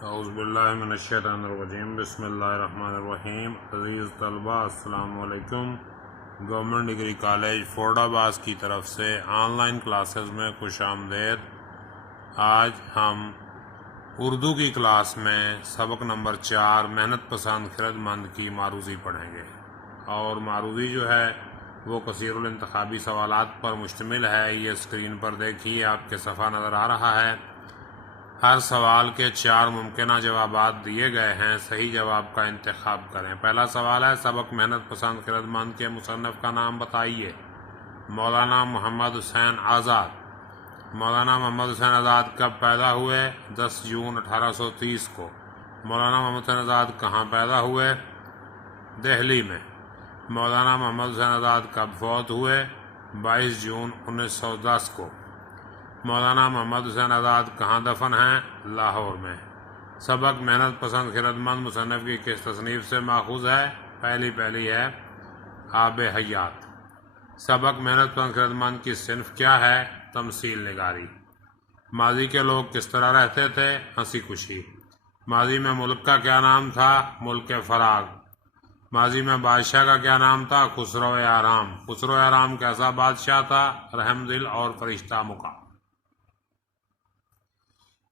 اعوذ باللہ من الشیطان الرجیم بسم اللہ الرحمن الرحیم۔ عزیز طلبہ السلام علیکم۔ گورنمنٹ ڈگری کالج فورڈ آباد کی طرف سے آن لائن کلاسز میں خوش آمدید۔ آج ہم اردو کی کلاس میں سبق نمبر 4 محنت پسند خرد مند کی معروضی پڑھیں گے، اور معروضی جو ہے وہ کثیر الانتخابی سوالات پر مشتمل ہے۔ یہ اسکرین پر دیکھیے، آپ کے صفحہ نظر آ رہا ہے۔ ہر سوال کے 4 ممکنہ جوابات دیے گئے ہیں، صحیح جواب کا انتخاب کریں۔ پہلا سوال ہے، سبق محنت پسند خرد مند کے مصنف کا نام بتائیے۔ مولانا محمد حسین آزاد۔ مولانا محمد حسین آزاد کب پیدا ہوئے؟ 10 جون 1830 کو۔ مولانا محمد حسین آزاد کہاں پیدا ہوئے؟ دہلی میں۔ مولانا محمد حسین آزاد کب فوت ہوئے؟ 22 جون 1910 کو۔ مولانا محمد حسین آزاد کہاں دفن ہیں؟ لاہور میں۔ سبق محنت پسند خرد مند مصنف کی کس تصنیف سے ماخوذ ہے؟ پہلی ہے آب حیات۔ سبق محنت پسند خرد مند کی صنف کیا ہے؟ تمثیل نگاری۔ ماضی کے لوگ کس طرح رہتے تھے؟ ہنسی خوشی۔ ماضی میں ملک کا کیا نام تھا؟ ملک فراغ۔ ماضی میں بادشاہ کا کیا نام تھا؟ خسرو آرام۔ خسرو آرام کیسا بادشاہ تھا؟ رحم دل اور فرشتہ مکا۔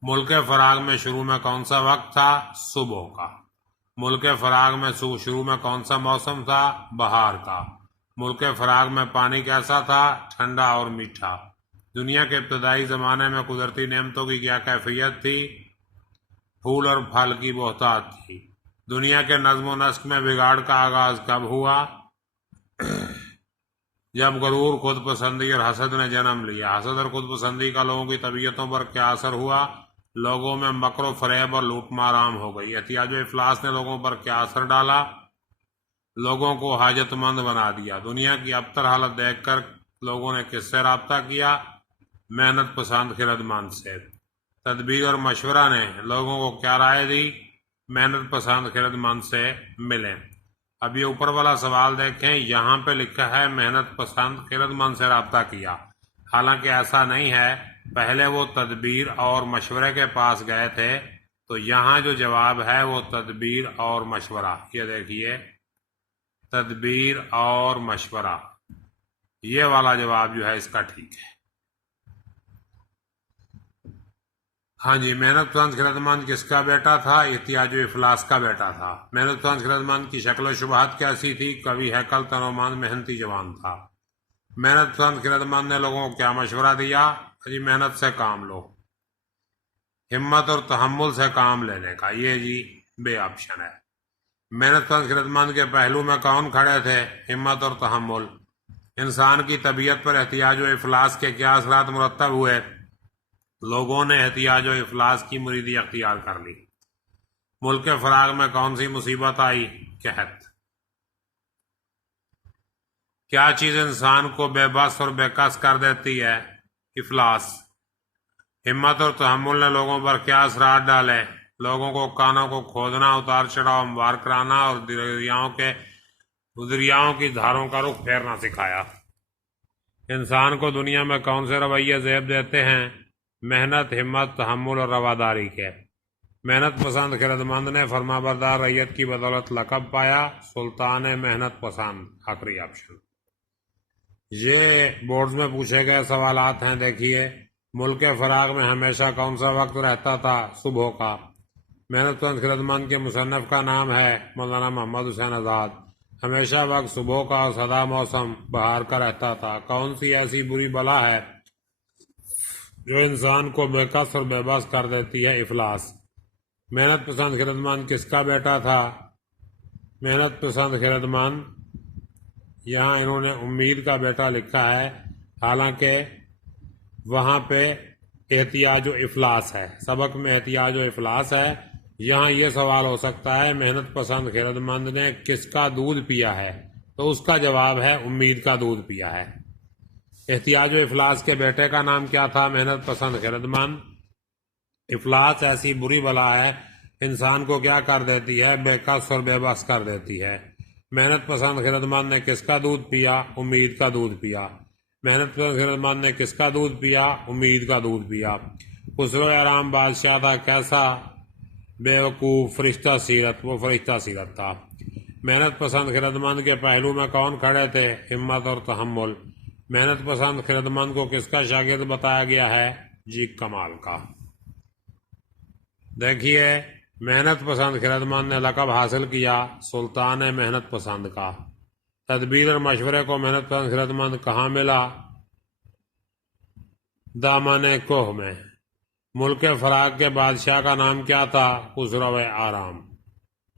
ملک فراغ میں شروع میں کون سا وقت تھا؟ صبح کا۔ ملک فراغ میں شروع میں کون سا موسم تھا؟ بہار کا۔ ملک فراغ میں پانی کیسا تھا؟ ٹھنڈا اور میٹھا۔ دنیا کے ابتدائی زمانے میں قدرتی نعمتوں کی کیا کیفیت تھی؟ پھول اور پھل کی بہتات تھی۔ دنیا کے نظم و نسق میں بگاڑ کا آغاز کب ہوا؟ جب غرور، خود پسندی اور حسد نے جنم لیا۔ حسد اور خود پسندی کا لوگوں کی طبیعتوں پر کیا اثر ہوا؟ لوگوں میں مکر و فریب اور لوٹ مار عام ہو گئی۔ احتیاج و افلاس نے لوگوں پر کیا اثر ڈالا؟ لوگوں کو حاجت مند بنا دیا۔ دنیا کی ابتر حالت دیکھ کر لوگوں نے کس سے رابطہ کیا؟ محنت پسند خرد مند سے۔ تدبیر اور مشورہ نے لوگوں کو کیا رائے دی؟ محنت پسند خرد مند سے ملیں۔ اب یہ اوپر والا سوال دیکھیں، یہاں پہ لکھا ہے محنت پسند خرد مند سے رابطہ کیا، حالانکہ ایسا نہیں ہے۔ پہلے وہ تدبیر اور مشورے کے پاس گئے تھے، تو یہاں جو جواب ہے وہ تدبیر اور مشورہ۔ یہ دیکھیے، تدبیر اور مشورہ، یہ والا جواب جو ہے اس کا ٹھیک ہے۔ ہاں جی، محنت پسند خرد مند کس کا بیٹا تھا؟ احتیاج و افلاس کا بیٹا تھا۔ محنت پسند خرد مند کی شکل و شبہات کیسی تھی؟ کبھی ہیکل تنومند محنتی جوان تھا۔ محنت پسند خرد مند نے لوگوں کو کیا مشورہ دیا؟ جی محنت سے کام لو، ہمت اور تحمل سے کام لینے کا۔ یہ جی بے آپشن ہے۔ محنت پسند خرد مند کے پہلو میں کون کھڑے تھے؟ ہمت اور تحمل۔ انسان کی طبیعت پر احتیاج و افلاس کے کیا اثرات مرتب ہوئے؟ لوگوں نے احتیاج و افلاس کی مریدی اختیار کر لی۔ ملک فراغ میں کون سی مصیبت آئی؟ قحط۔ کیا چیز انسان کو بے بس اور بے کس کر دیتی ہے؟ افلاس۔ ہمت اور تحمل نے لوگوں پر کیا اثرات ڈالے؟ لوگوں کو کانوں کو کھودنا، اتار چڑھاؤ ہموار کرانا اور دریاؤں کی دھاروں کا رخ پھیرنا سکھایا۔ انسان کو دنیا میں کون سے رویے زیب دیتے ہیں؟ محنت، ہمت، تحمل اور رواداری کے۔ محنت پسند خرد مند نے فرما بردار ریت کی بدولت لقب پایا، سلطان محنت پسند۔ آخری آپشن۔ یہ بورڈز میں پوچھے گئے سوالات ہیں، دیکھیے۔ ملک فراغ میں ہمیشہ کون سا وقت رہتا تھا؟ صبح کا۔ محنت پسند خرد مند کے مصنف کا نام ہے مولانا محمد حسین آزاد۔ ہمیشہ وقت صبح کا اور سدا موسم بہار کا رہتا تھا۔ کون سی ایسی بری بلا ہے جو انسان کو بے کس اور بے بس کر دیتی ہے؟ افلاس۔ محنت پسند خرد مند کس کا بیٹا تھا؟ محنت پسند خرد مند، یہاں انہوں نے امید کا بیٹا لکھا ہے، حالانکہ وہاں پہ احتیاج و افلاس ہے۔ سبق میں احتیاج و افلاس ہے۔ یہاں یہ سوال ہو سکتا ہے محنت پسند خرد مند نے کس کا دودھ پیا ہے؟ تو اس کا جواب ہے امید کا دودھ پیا ہے۔ احتیاج و افلاس کے بیٹے کا نام کیا تھا؟ محنت پسند خرد مند۔ افلاس ایسی بری بلا ہے، انسان کو کیا کر دیتی ہے؟ بے کس اور بے بس کر دیتی ہے۔ محنت پسند خرد مند نے کس کا دودھ پیا؟ امید کا دودھ پیا۔ محنت پسند خرد مند نے کس کا دودھ پیا؟ امید کا دودھ پیا۔ خسرو آرام بادشاہ تھا، کیسا؟ بیوقوف، فرشتہ سیرت، وہ فرشتہ سیرت تھا۔ محنت پسند خردمند کے پہلو میں کون کھڑے تھے؟ ہمت اور تحمل۔ محنت پسند خردمند کو کس کا شاگرد بتایا گیا ہے؟ جی کمال کا۔ دیکھیے، محنت پسند خردمند نے لقب حاصل کیا سلطان محنت پسند کا۔ تدبیر اور مشورے کو محنت پسند خردمند کہاں ملا؟ دامن کوہ میں۔ ملک فراق کے بادشاہ کا نام کیا تھا؟ خسرو آرام۔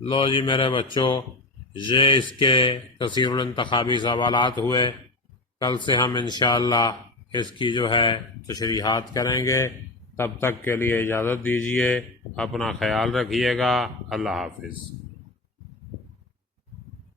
لو جی میرے بچوں، یہ اس کے کثیر الانتخابی سوالات ہوئے۔ کل سے ہم انشاءاللہ اس کی جو ہے تشریحات کریں گے۔ تب تک کے لیے اجازت دیجیے، اپنا خیال رکھیے گا۔ اللہ حافظ۔